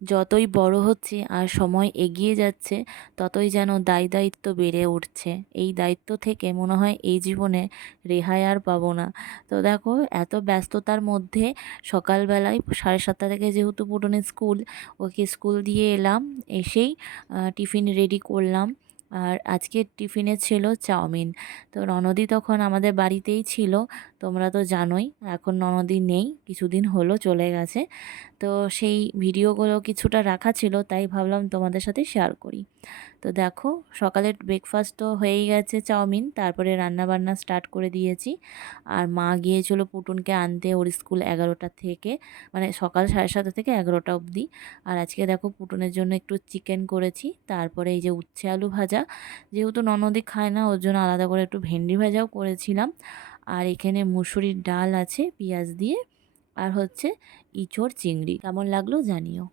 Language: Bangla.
যতই বড় হচ্ছি আর সময় এগিয়ে যাচ্ছে ততই যেন দায়িত্ব বেড়ে উঠছে। এই দায়িত্ব থেকে মনে হয় এই জীবনে রেহাই আর পাবো না। তো দেখো, এত ব্যস্ততার মধ্যে সকালবেলায় 7:30 থেকে যেহেতু পুটনের স্কুল, ওকে স্কুল দিয়ে এলাম। এসেই টিফিন রেডি করলাম। আর আজকের টিফিনে ছিল চাউমিন। তো ননদি তখন আমাদের বাড়িতেই ছিল, তোমরা তো জানোই। এখন ননদি নেই, কিছুদিন হলো চলে গেছে। তো সেই ভিডিওগুলো কিছুটা রাখা ছিল, তাই ভাবলাম তোমাদের সাথে শেয়ার করি। তো দেখো, সকালের ব্রেকফাস্ট তো হয়েই গেছে, চাউমিন। তারপরে রান্না বান্না স্টার্ট করে দিয়েছি। আর মা গিয়েছিল পুটুনকে আনতে, ওর স্কুল 11টা থেকে, মানে সকাল 7:30 থেকে 11টা অবধি। আর আজকে দেখো, পুটুনের জন্য একটু চিকেন করেছি। তারপরে এই যে উচ্ছে আলু ভাজা, যেহেতু ননদি খায় না ওর জন্য আলাদা করে একটু ভেন্ডি ভাজাও করেছিলাম। আর এখানে মুসুরির ডাল আছে পেঁয়াজ দিয়ে, আর হচ্ছে ইঁচড় চিংড়ি। কেমন লাগলো জানিও।